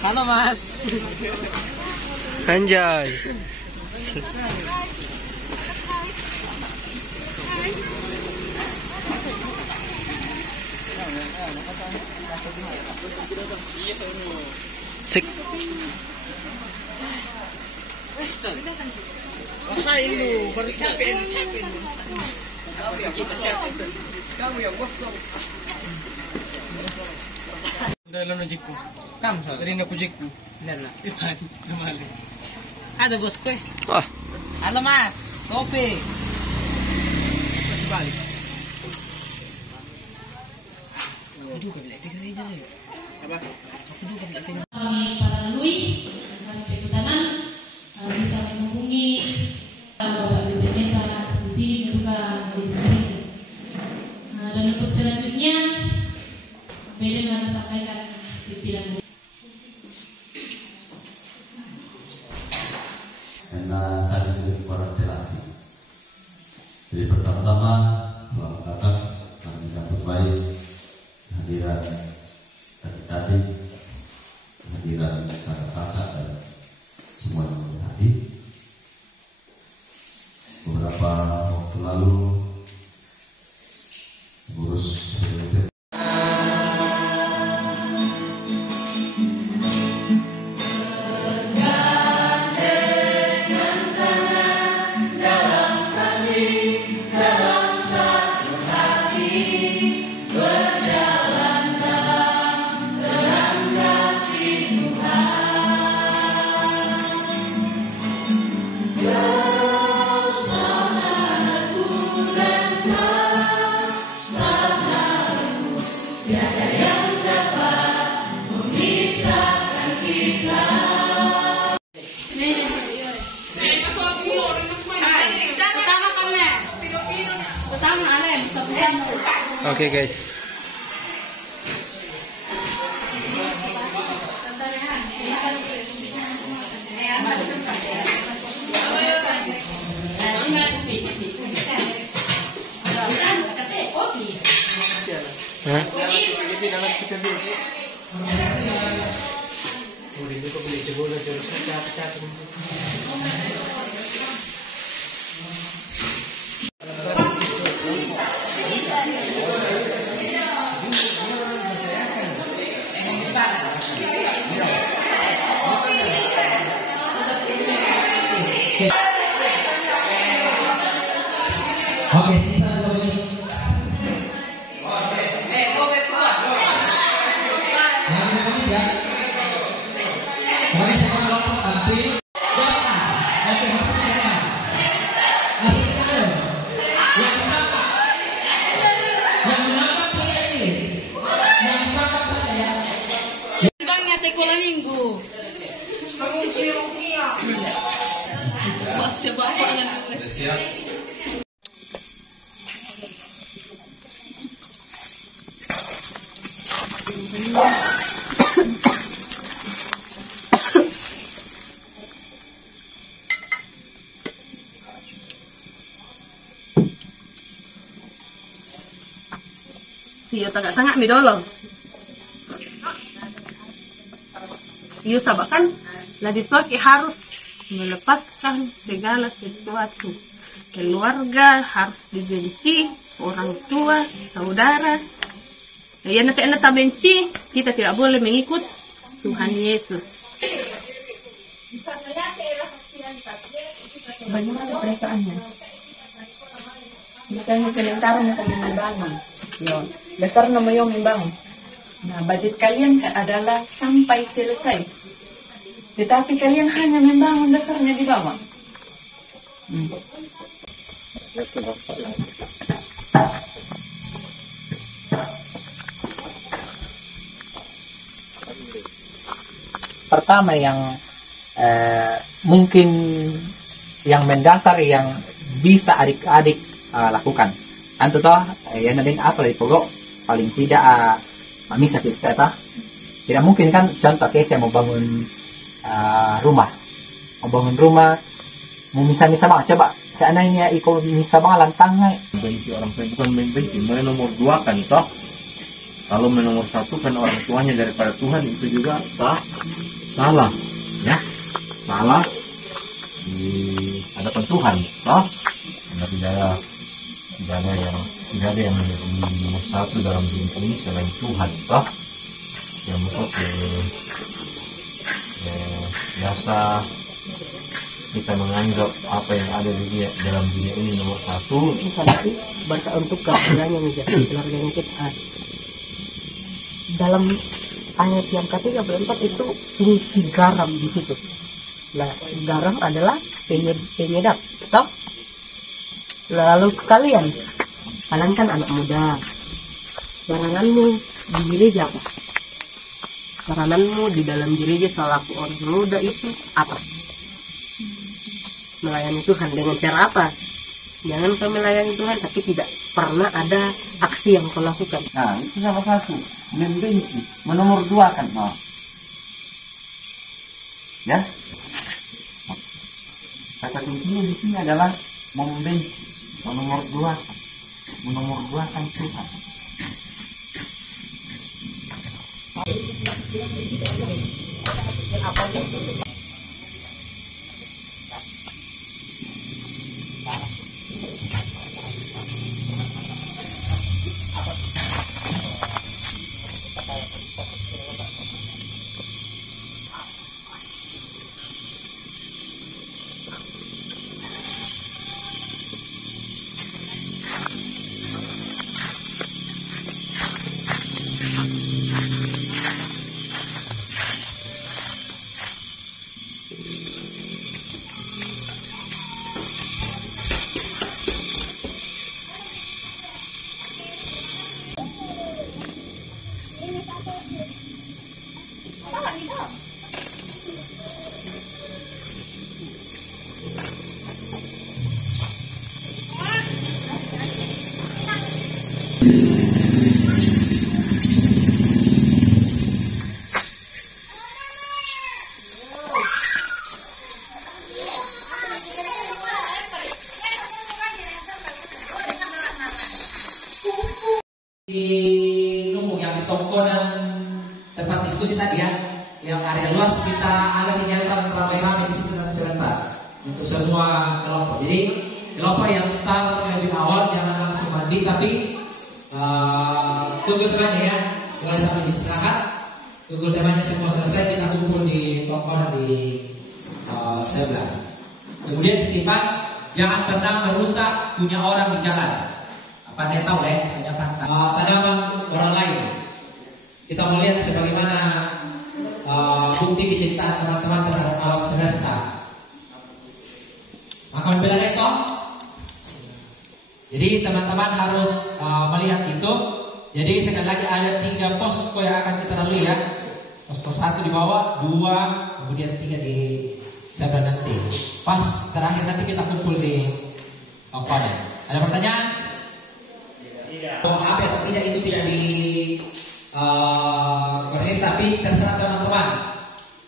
Halo Mas. Anjay. Sik. Rasain lu, baru capek lu. Kamu yang gosong. Udah lalu jikku. Kamu dari aku jikku. Lala. Ibadi kembali. Ada bosku. Wah. Halo Mas, kopi. Balik. Aduh, kabila tiga aja. Apa? Aduh, kabila tiga. Kami para lalui dan kehutanan bisa menghubungi Bapak Pendeta di sini juga di sini. Dan untuk selanjutnya, Beda akan sampaikan pimpinan. Karena hari ini orang terlatih. Jadi pertama-tama selamat datang kami menyambut baik kehadiran adik-adik, kehadiran kakak-kakak dan semua yang hadir. Beberapa waktu lalu ngurus Oke guys. Hah? Oke, sisa 2 menit. Yang 2 menit ya. Mari sama kelompok aksi. Oke, masuk ke sana. Masuk ke sana. Yang menangkap. Yang menangkap saya ini. Yang menangkap saya ya. Bangnya sekolah minggu. Masih bapak dan Iyo tengah-tengah mi dolo. Iyo sabakan laki-laki harus melepaskan segala sesuatu. Keluarga harus dibenci, orang tua, saudara. Ya nanti benci, kita tidak boleh mengikut Tuhan Yesus. Bagaimana perasaannya? Misalnya sementara mau membangun, dasar nama yang membangun. Nah, budget kalian adalah sampai selesai. Tetapi kalian hanya membangun dasarnya di bawah. Pertama yang mungkin yang mendasar yang bisa adik-adik lakukan. Antu toh ya nading apa dari pokok paling tidak mami sakit kata. Tidak mungkin kan contoh kayak saya mau bangun rumah. Mau bangun rumah mau misa-misa bang coba seandainya ikut misa bang lantangnya. Benci orang tua bukan benci, nomor 2 kan toh. Kalau nomor 1 kan orang tuanya daripada Tuhan itu juga sah. salah, ya, salah di hadapan Tuhan, toh. Karena tidak ada yang menjadi nomor satu dalam dunia ini selain Tuhan, toh. Yang biasa kita menganggap apa yang ada dalam dunia ini nomor satu. Tapi baca untuk keluarganya menjadi keluarganya kita. Dalam ayat yang ke-34 itu fungsi garam di situ. Nah, garam adalah penyedap, toh? Lalu kalian kan anak muda. Perananmu di gereja apa? Perananmu di dalam gereja selaku orang muda itu apa? Melayani Tuhan dengan cara apa? Jangan kau melayani Tuhan tapi tidak pernah ada aksi yang kau lakukan. Nah, itu salah satu. Membenci, menomor dua kan, nah. Ya. Kata kuncinya di sini adalah membenci, menomor dua kan Tuhan. Di Lumung yang di toko dan tempat diskusi tadi ya, yang area luas kita ada kegiatan ramai-ramai di situ sebentar untuk semua kelompok. Jadi kelompok yang start lebih awal jangan langsung mandi tapi tunggu temannya ya, mulai sampai istirahat, tunggu temannya semua selesai kita kumpul di toko dan di sebelah. Kemudian titipan jangan pernah merusak punya orang di jalan. Pandai tahu ya, hanya tanaman orang lain. Kita melihat sebagaimana bukti kecintaan teman-teman terhadap alam semesta. Maka membela itu. Jadi teman-teman harus melihat itu. Jadi sekali lagi ada 3 posko yang akan kita lalui ya. Posko 1 di bawah, 2, kemudian 3 di sebelah nanti. Pas terakhir nanti kita kumpul di Pakuan. Ada pertanyaan? Apa atau tidak itu tidak di tapi terserah teman-teman.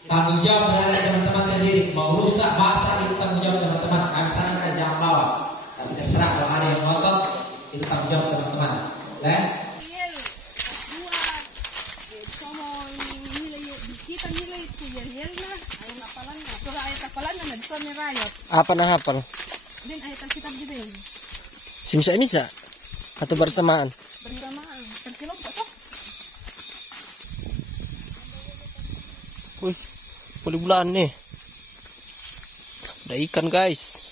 Tanggung jawab berada di teman-teman sendiri. Mau rusak bahasa itu tanggung jawab teman-teman. Kami sarankan jangan bawa. Tapi terserah kalau ada yang ngotot itu tanggung jawab teman-teman. Ya. Apa nah hafal? Simsa atau bersamaan? Bersamaan. Terkilap apa? Wih, boleh bulan nih. Ada ikan guys.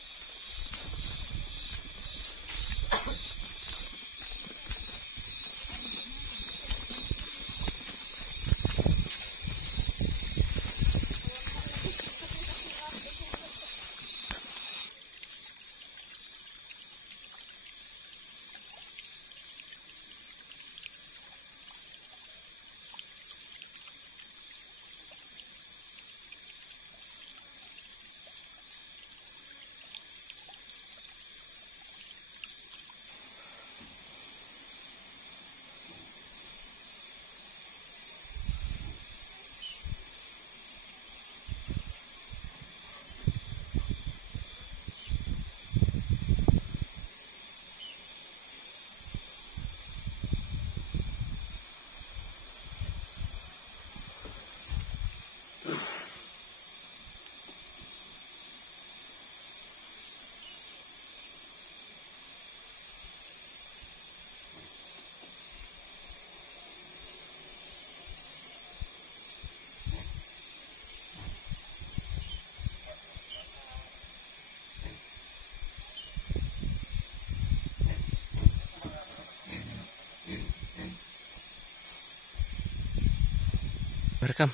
direkam.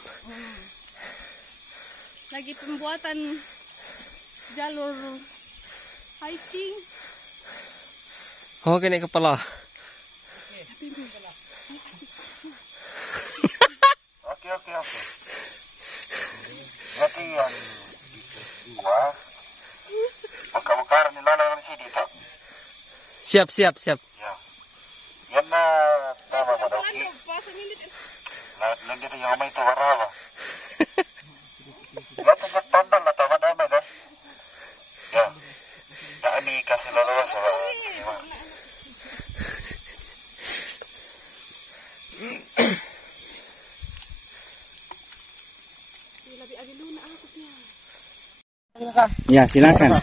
Lagi pembuatan jalur hiking. Oh, kena kepala. Oke. Jadi yang dua, bakar-bakar nilalang si dito. Siap. Ya. Yan na tama mo daw. Lahat dito yung may tuwarawa. Lahat ng tandang na tama namin, ha? Ya. Daan ni kasi lalawa sa Ya, silakan.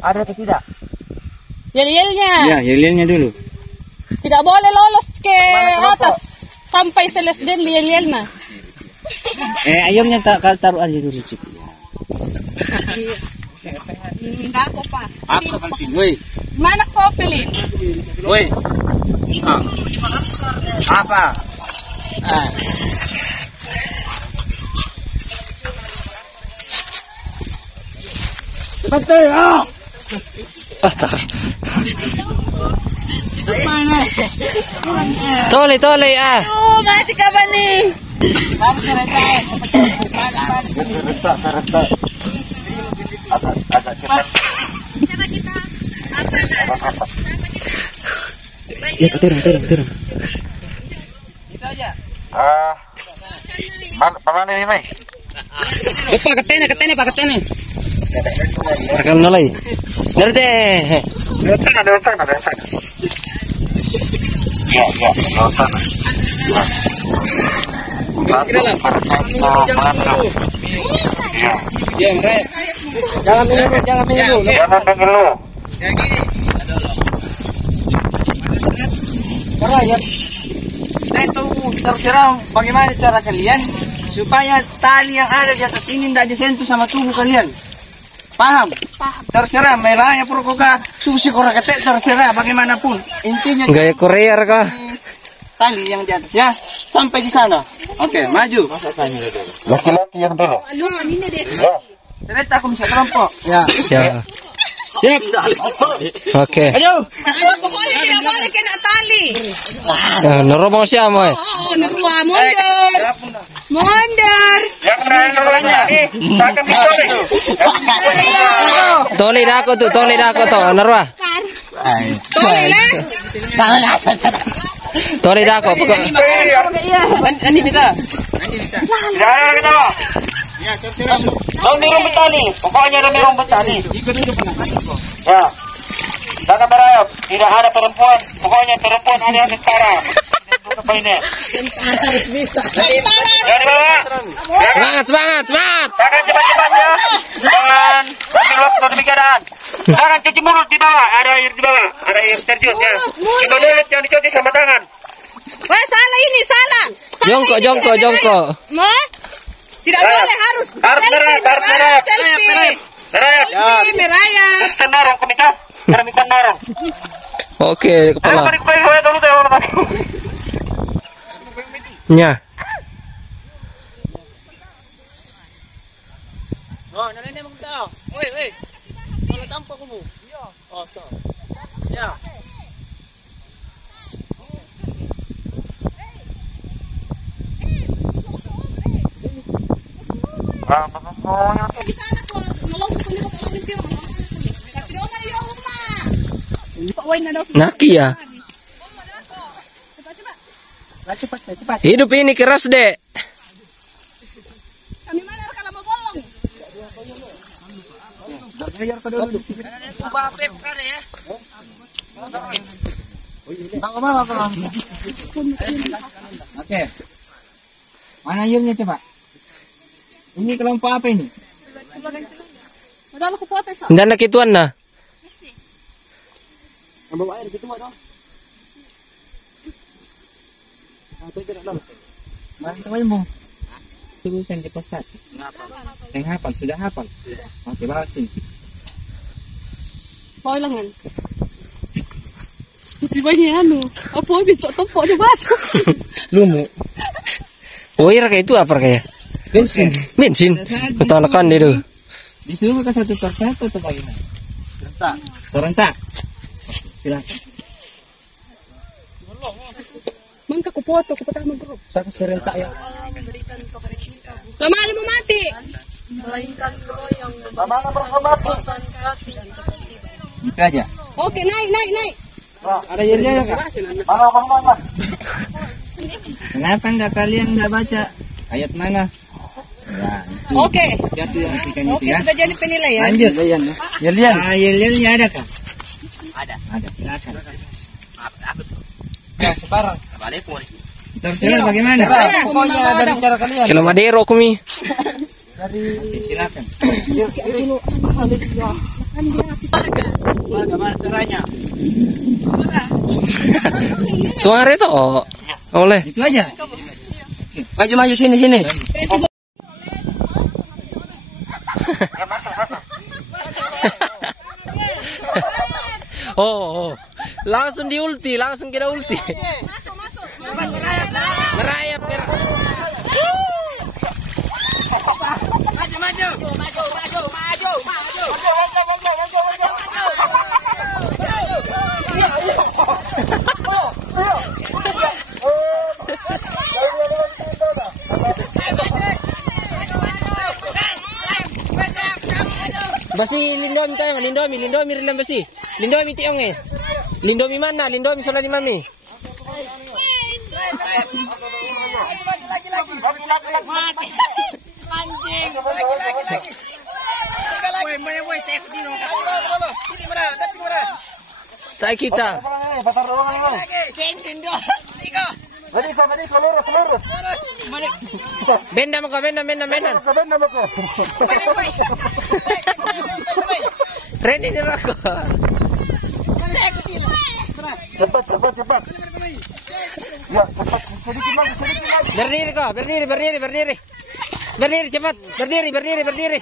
Ada atau tidak? Yel-yelnya. Ya, yel-yelnya dulu. Tidak boleh lolos ke atas. Sampai selesai yel-yelnya. Ayamnya taruh aja dulu. Enggak kok, Pak. Apa penting, woi? Mana kau pilih? Woi. Apa? Betul. Tole ah. Mati ka ba ni? Ya, terang. Paano ni May? Ketene, Pak, ketene. Rekam nolai. Ngerti. Lewat sana. Ya, lewat sana. Jangan mengeluh. Jangan mengeluh. Rakyat, itu terserah bagaimana cara kalian supaya tali yang ada di atas ini tidak disentuh sama tubuh kalian. Paham? Terserah merahnya prokoka susi korakete terserah bagaimanapun. Intinya Gaya Korea kah? tali yang di atas ya sampai di sana. Oke, maju. Laki-laki yang dulu. Ya. Ternyata aku bisa kelompok. Ya. Ya. Siap. Oke. Ayo. Pokoknya tidak boleh kena tali. Nerobong siya mo eh. Oh, naruwa. Mundur. Yang nanya. Takkan ditulis. Tole dako to. Nerwa. Toli lang. Tole dako. Ini kita. Jangan ketawa. Kau ni rumput tali. Pokoknya ada rumput tali. Ya. Jangan berayap. Tidak ada perempuan. Pokoknya perempuan hanya setara. Apa ini? Jangan dibawa. Semangat. Jangan cepat-cepat ya. Jangan ambil waktu demi keadaan. Jangan cuci mulut di bawah. Ada air di bawah. Ada air terjun ya. Cuma mulut yang dicuci sama tangan. Wah, salah ini, salah. Jongko. Ma? Tidak boleh, harus merayap. selfie. Merayap. Merayap. Norong kumita. Karamikan norong. Oke, kepala. Nya. Oh, nalene mo tao. Oi. Wala tampo ko mo. Oh, to. Ya. Naki ya. Hidup ini keras, Dek. Kami mana kalau mau bolong? Oke. Mana ayamnya coba? Ini kelompok apa ini? Madalo ko po, Pesa. Hindi nakituan na. Bawa air gitu mah dong. Mana temanmu? Tulisan di posat. Yang hafal, sudah hafal. Oke, bawa sini. Boy lang yan. Di ba niya ano? Apo, bito po niya baso. Lumu. Oh iya kayak itu apa kayak? Bensin. Bensin. Betulakan dia tuh. Disuruh ke satu persatu atau bagaimana? Serentak. Silakan. Mangka ko foto ko patama bro. Satu serentak ya. Kamali mo mati. Itu aja. Oke, naik. Ada yelnya ya, Kak? Mana? Kenapa enggak kalian enggak baca ayat mana? Ya, Oke. jatuh yang ikan itu Oke, ya. sudah jadi penilaian. Lanjut. Yelian. Yeliannya ada Kak? Ada. Silakan. Ya, sekarang. Terserah bagaimana? Pokoknya dari cara kalian. Kilo Madero kumi. Silakan. Bagaimana caranya? Suara itu oleh. Itu aja. Maju sini. Oh. Langsung diulti, langsung kita ulti. Merayap. Basi lindomi tayo, lindomi rin lang basi. Lindomi tiyong eh. Lindomi mana? Lindomi sola ni mami. Tak kita. Lurus. Benda mo ko. Ready ni ako. Cepat. Ya, cepat. Sedikit lagi. Berdiri kau, berdiri. Berdiri cepat, berdiri. Berdiri.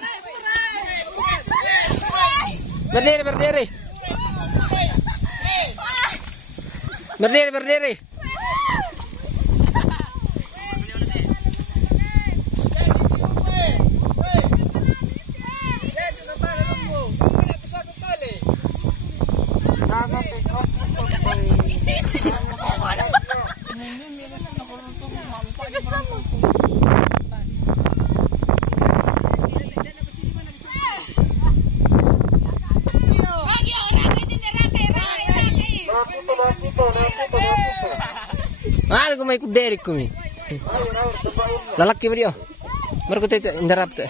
Ano may kuderik kumi. Lalaki ba dia? Baru ko tayo indarap to.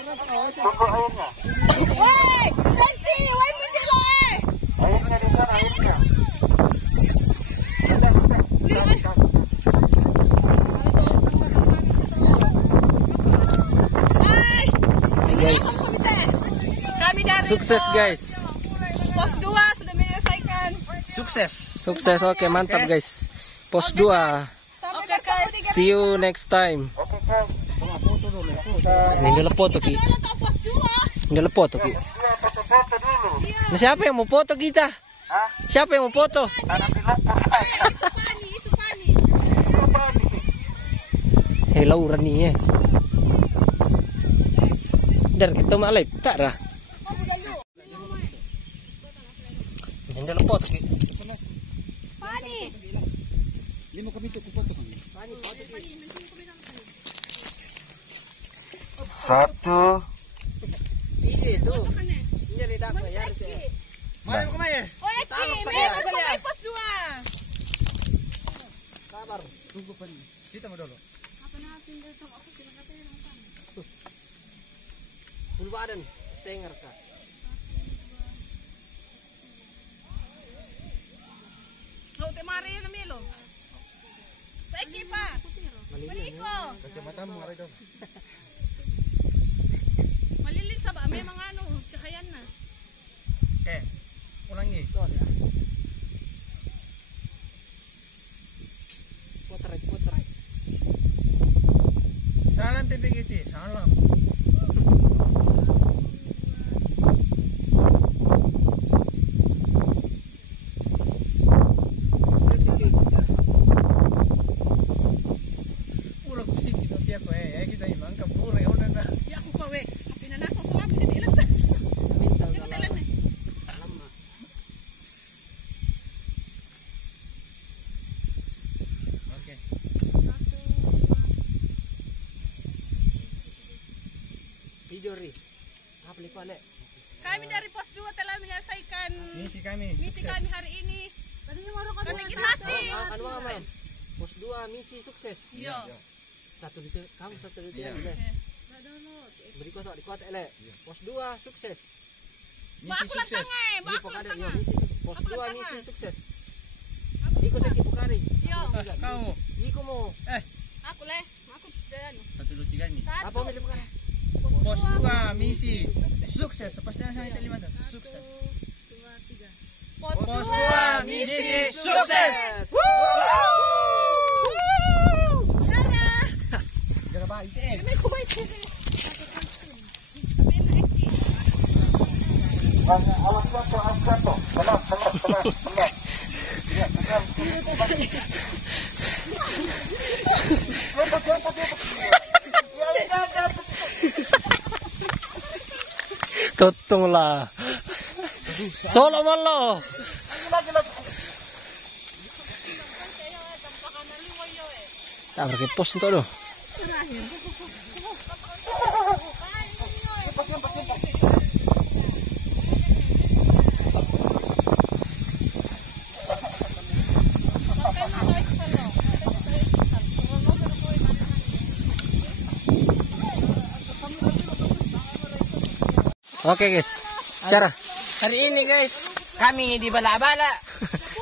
Guys. Sukses guys. Pos 2 sudah menyelesaikan. Sukses. Oke, mantap guys. Pos 2. See you next time. Ini udah foto ki. Nah, siapa yang mau foto kita? Siapa yang mau foto? Hello Rani ya. Dan kita malay tak dah. Ini udah foto ki. Satu. Ini tuh. Ini ada dak bayar sih. Mana kemana? Oh, ini pos 2. Sabar, tunggu pan. Kita mau dulu. Apa natin dito? Ako pinakatay ng tang. Pulbadan, stenger ka. Lo te Maria na Milo. Sa ekipa. Maniko. Kacamata mo nga rin. Malilin sa ba? May mga ano, kakayan na. Ulangi. Potret. Salam PPGT, salam. Kami dari pos 2 telah menyelesaikan Misi kami. hari ini. Katekisasi. Anu ma'am. Pos 2 misi sukses. Iya. Satu di kamu satu di beri kosok di kuat ele. Pos 2 sukses. Ba aku lang tangay, ba aku lang tangay. Pos 2 misi sukses. Iko sa kipukari. Yo. Kamu. Iko mo. Aku leh. Aku dan. 1 2 3 ini. Apa milih pukari? Pos 2 misi sukses. Pastinya saya terima sukses. 1 2 3. Pos 2 misi sukses. Totong lah. Solo malo. Tak berkepos untuk lo. Oke guys, cara hari ini guys kami dibala-bala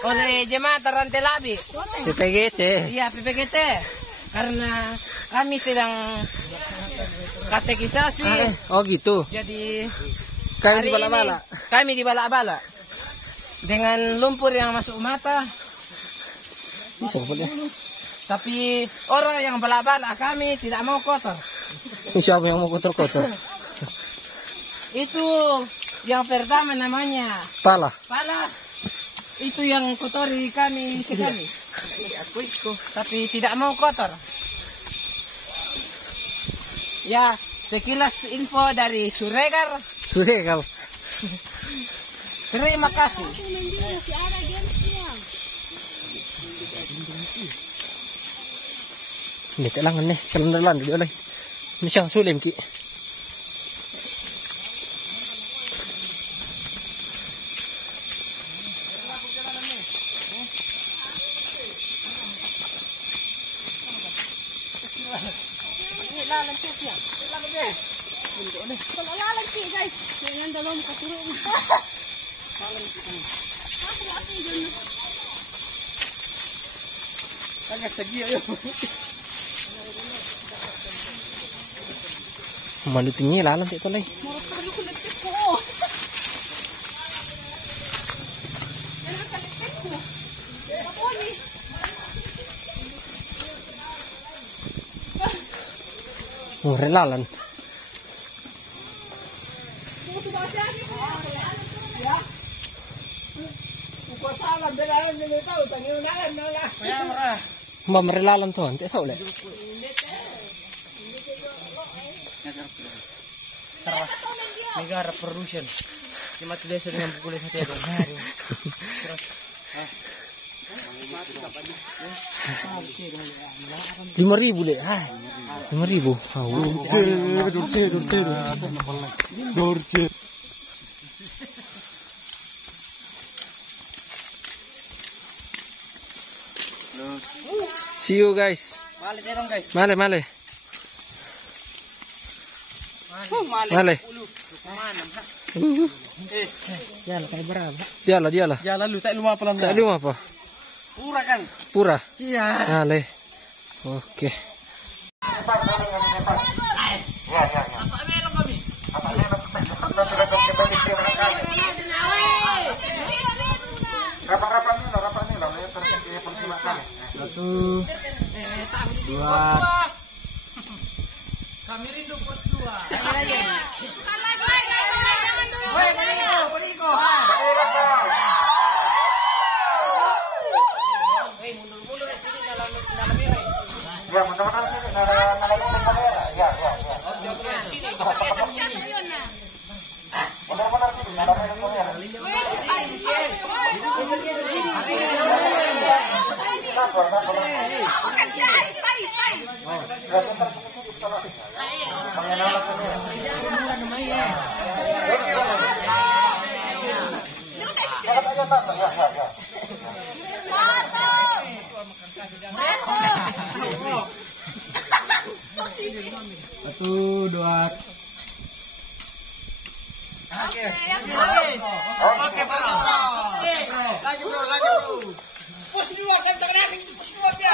oleh jemaah Rantai Labi PPGT. Iya PPGT karena kami sedang katekisasi. Oh gitu. Jadi kami dibala-bala. Kami dibala-bala dengan lumpur yang masuk mata. Bisa boleh. Tapi orang yang bala-bala kami tidak mau kotor. Siapa yang mau kotor-kotor? Itu yang pertama namanya pala. Pala. Itu yang kotori kami sekali. Tapi tidak mau kotor. Ya, sekilas info dari Suregar. Suregar. Terima kasih. Ini kailangan nih, kalandalan di oleh. Ini siyang sulim ki. Guys, jangan dalam keturun. Agak segi ayo. Malu tinggi lah nanti tu lagi. Relalan. Merelalan tuh, nanti sao le. Negara production. Cuma tulis dengan buku saja dong. Terus. 5.000 le. 5.000. Dorje. See you guys. Male terong guys. Male. Male. Dialah kayak berapa? Dialah. Dialah lu tak lu apa lah? Tak lu apa? Pura kan? Pura. Iya. Male. Oke. Satu, dua. Kami rindu pos 2. Woi, Peniko. Mundur di sini dalam ini. Ya, mundur sini dalam kamera. Ya. Oke. Benar-benar sini dalam kamera. 1, 2. Oke, Bro. Lagi, Bro. Push dua, saya tak ada push dua dia.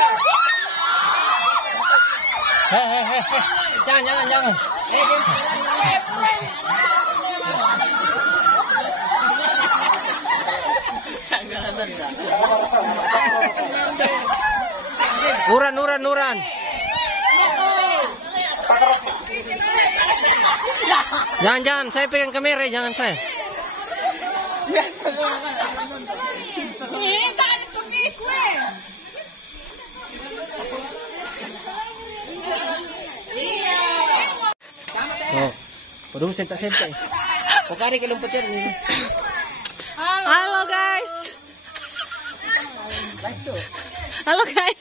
Jangan. Nuran. Jangan, saya pegang kamera, jangan saya. Oh, udung sentak-sentak. Pokoknya ke lumputin ini. Halo guys.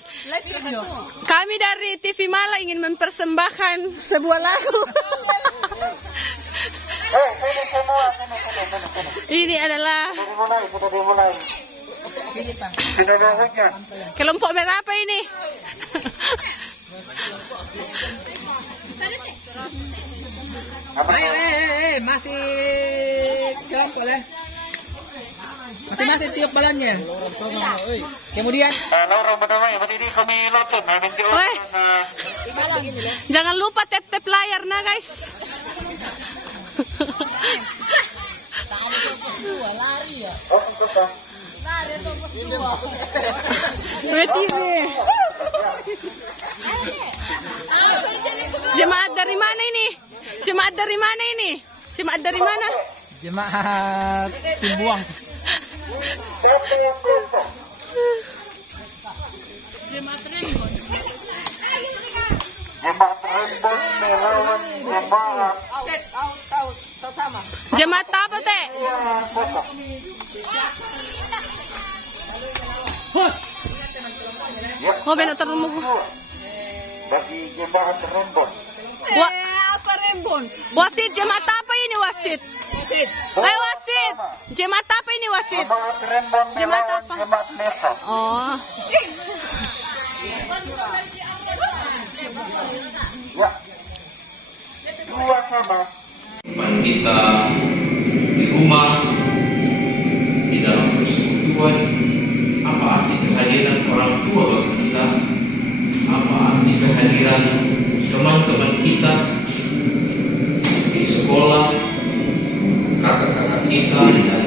Kami dari TV Mala ingin mempersembahkan sebuah lagu. Ini adalah kelompok berapa ini? Masih gampang ya. Masih tiup balannya. Kemudian Woi, jangan lupa tap layar nah guys. Jemaat dari mana ini? Jemaat dari mana? jemaat Timbuang. Jemaat Rembon. melawan jemaat. Sama. Jemaat apa teh? Oh, benar terumuk. Bagi jemaat Rembon. Apa Rembon? Wasit jemaat apa ini wasit? Wasit. Jemaat apa ini wasit? Jemaat Rembon Jemaat melawan apa? jemaat Nesa. Oh. Ya. Dua sama. Kita di rumah, di dalam persekutuan, apa arti kehadiran orang tua bagi kita, apa arti kehadiran teman-teman kita di sekolah, kakak-kakak kita dan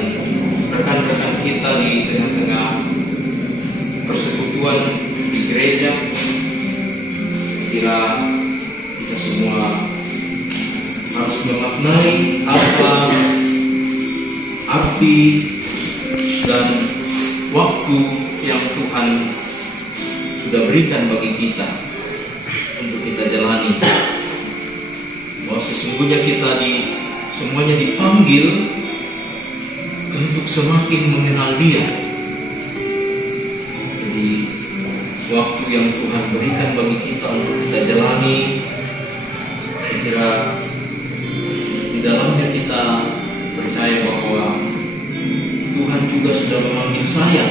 rekan-rekan kita di tengah-tengah persekutuan di gereja. Kira kita semua harus memaknai apa arti dan waktu yang Tuhan sudah berikan bagi kita untuk kita jalani. Bahwa sesungguhnya kita semuanya dipanggil untuk semakin mengenal Dia. Jadi waktu yang Tuhan berikan bagi kita untuk kita jalani, saya kira di dalamnya kita percaya bahwa Tuhan juga sudah memanggil saya.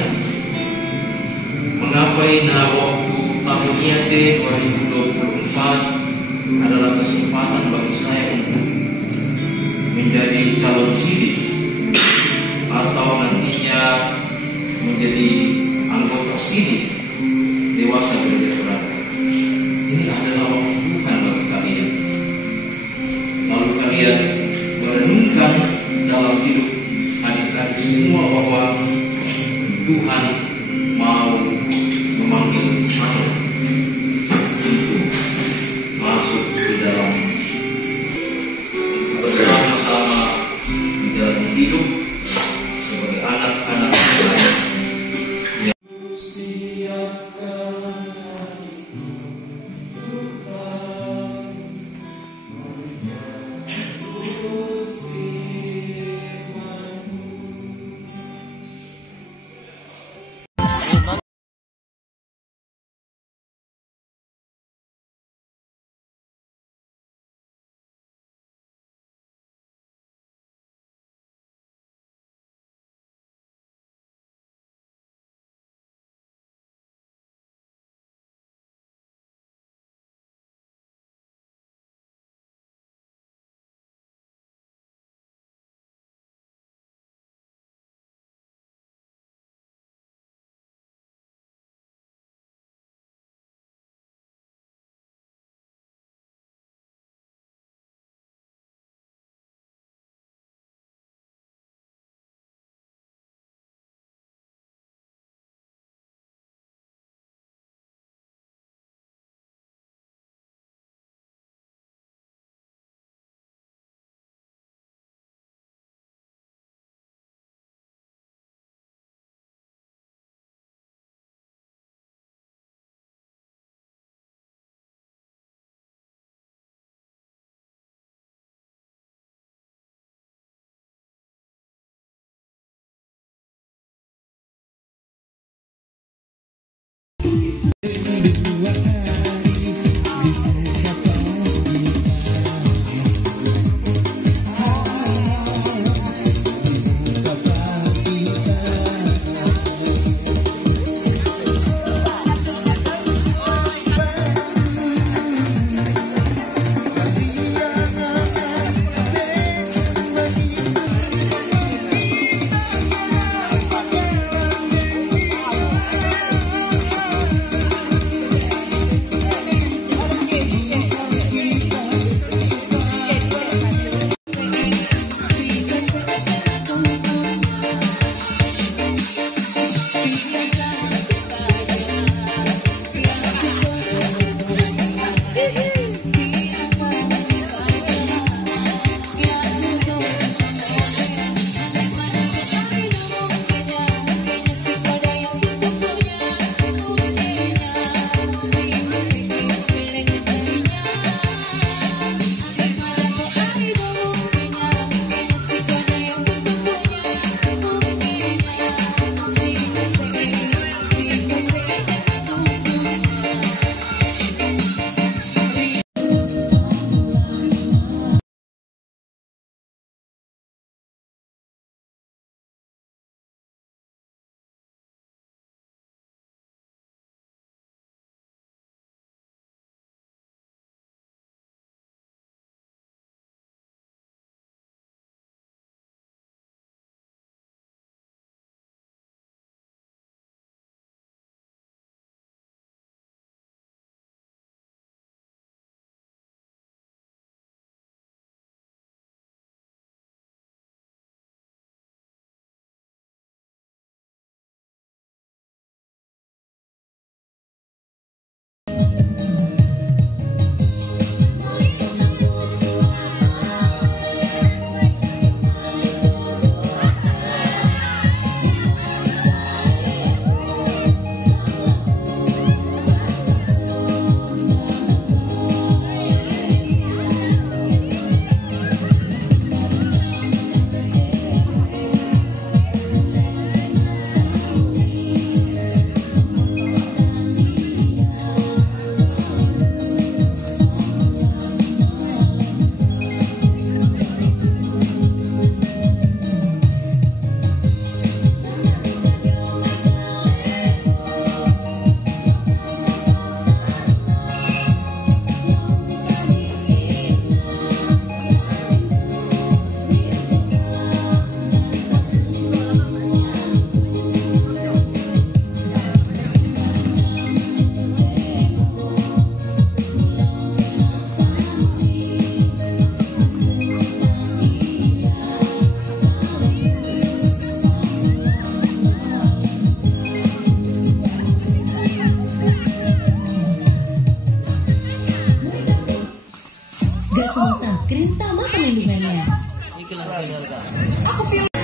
Mengapai waktu tahun IAT 2024 adalah kesempatan bagi saya untuk menjadi calon sidik atau nantinya menjadi anggota sidik dewasa gereja Saudara. Ini adalah waktu Tuhan bagi kalian. Lalu kalian merenungkan dalam hidup adik-adik semua bahwa Tuhan mau memanggil saya untuk masuk di dalam bersama-sama di dalam hidup sebagai anak-anak Tuhan. Aku pilih.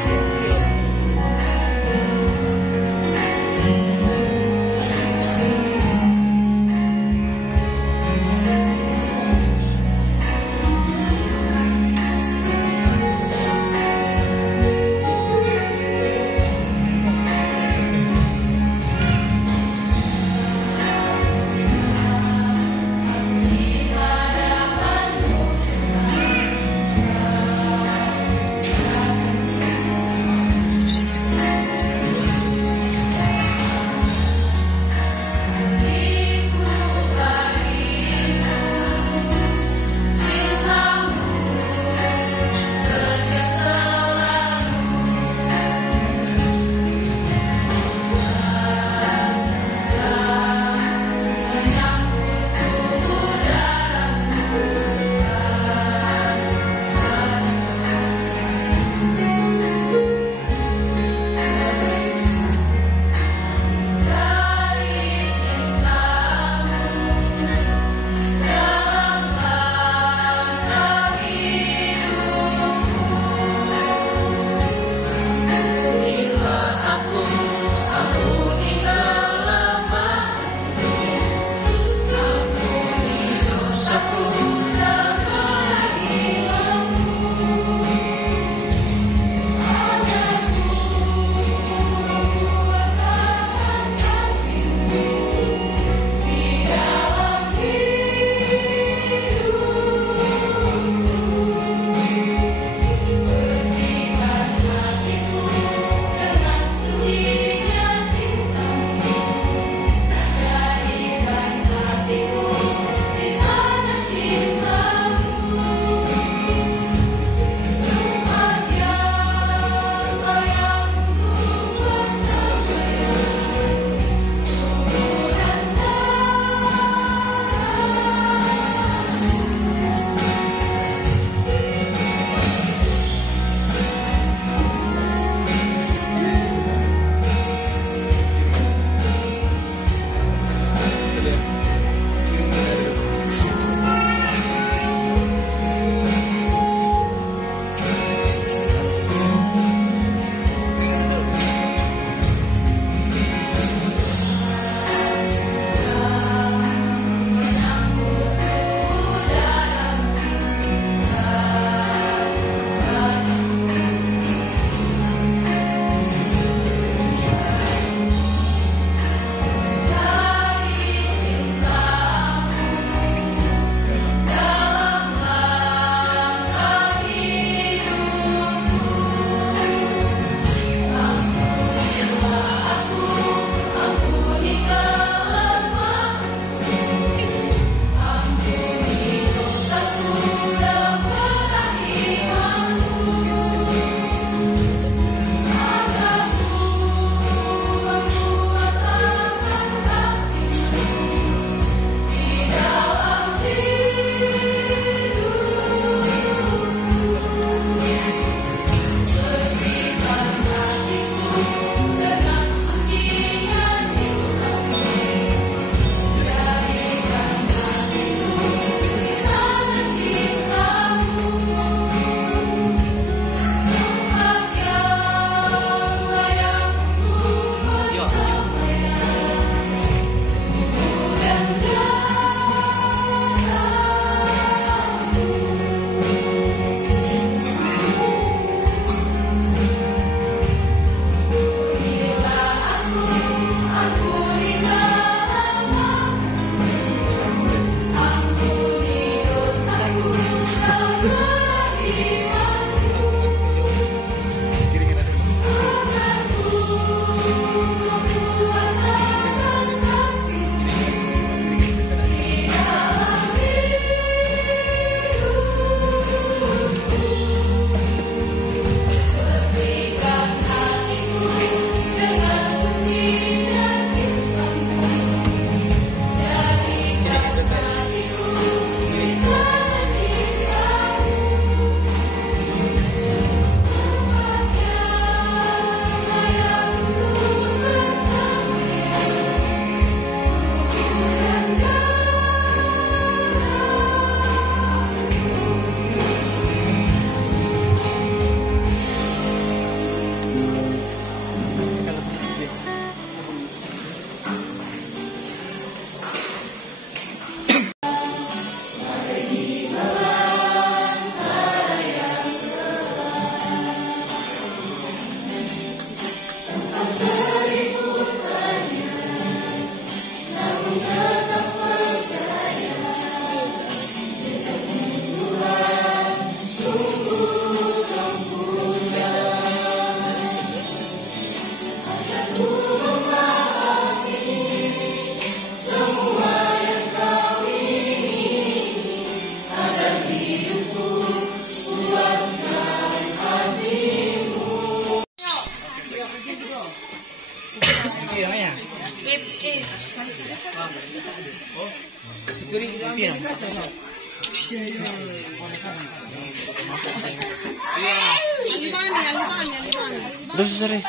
Dosis seri,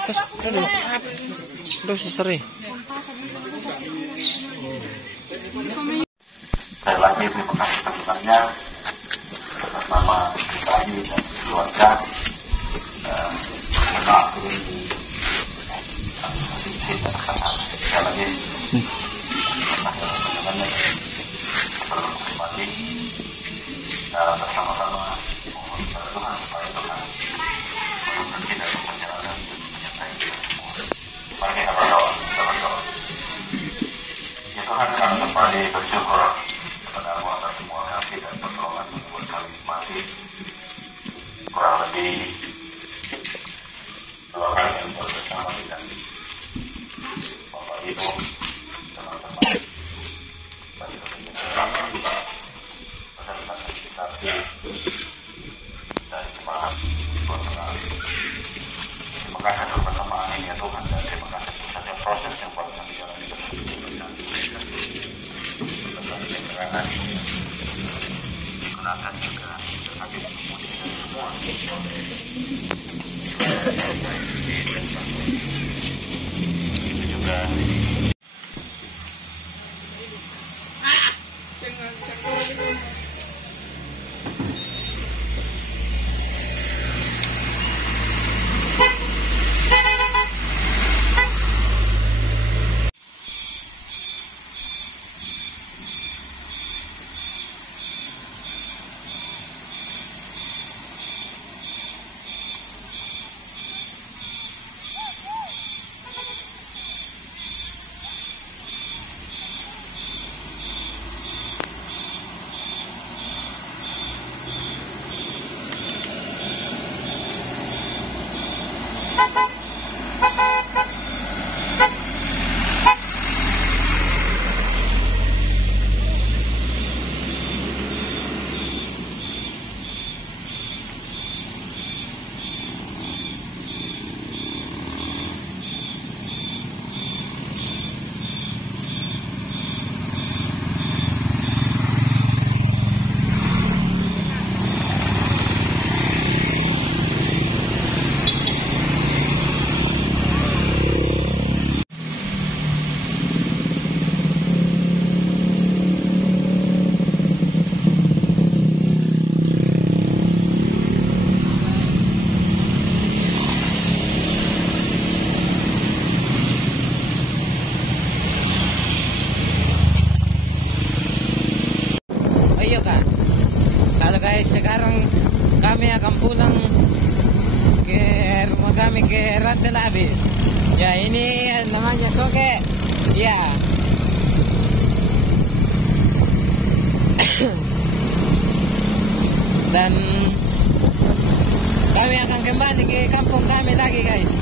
dosis seri. Sekali lagi terima kasih kesempatannya atas nama kami dan keluarga. Maaf ini sekali lagi berhormati bersama-sama mohon kepada Tuhan supaya Tuhan menuntun kita dalam perjalanan menyertai kita semua. Mari kita berdoa. Ya Tuhan, kami kembali bersyukur kepada-Mu atas semua kasih dan pertolongan buat kami masih kurang lebih 2 kali yang bersama dengan Bapak Ibu, teman-teman, bagi peserta registrasi dari jemaat Bontengawi. Terima kasih atas pertemuan ini ya Tuhan, dan terima kasih atas setiap proses yang baru kami jalani bersama. Digunakan juga sebagai kemudian semua itu juga sekarang kami akan pulang ke rumah kami ke Rantelabi. Ya, ini namanya Soge. Ya. Dan kami akan kembali ke kampung kami lagi, guys.